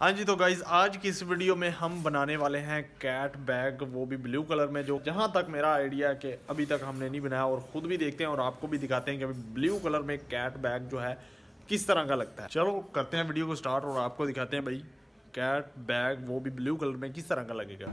हाँ जी, तो गाइज आज की इस वीडियो में हम बनाने वाले हैं कैट बैग, वो भी ब्लू कलर में। जो जहाँ तक मेरा आइडिया है कि अभी तक हमने नहीं बनाया, और ख़ुद भी देखते हैं और आपको भी दिखाते हैं कि अभी ब्लू कलर में कैट बैग जो है किस तरह का लगता है। चलो करते हैं वीडियो को स्टार्ट और आपको दिखाते हैं भाई कैट बैग वो भी ब्लू कलर में किस तरह का लगेगा।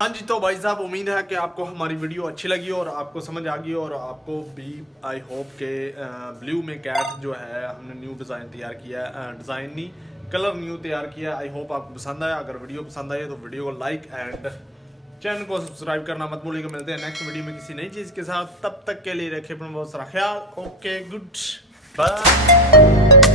हाँ जी, तो भाई साहब उम्मीद है कि आपको हमारी वीडियो अच्छी लगी और आपको समझ आ गई, और आपको भी आई होप के ब्लू में कैट जो है हमने न्यू डिज़ाइन तैयार किया है, डिज़ाइन नहीं कलर न्यू तैयार किया है। आई होप आपको पसंद आया। अगर वीडियो पसंद आई तो वीडियो को लाइक एंड चैनल को सब्सक्राइब करना मत भूलिएगा। मिलते हैं नेक्स्ट वीडियो में किसी नई चीज़ के साथ, तब तक के लिए रखें अपना बहुत सारा ख्याल। Okay, good bye.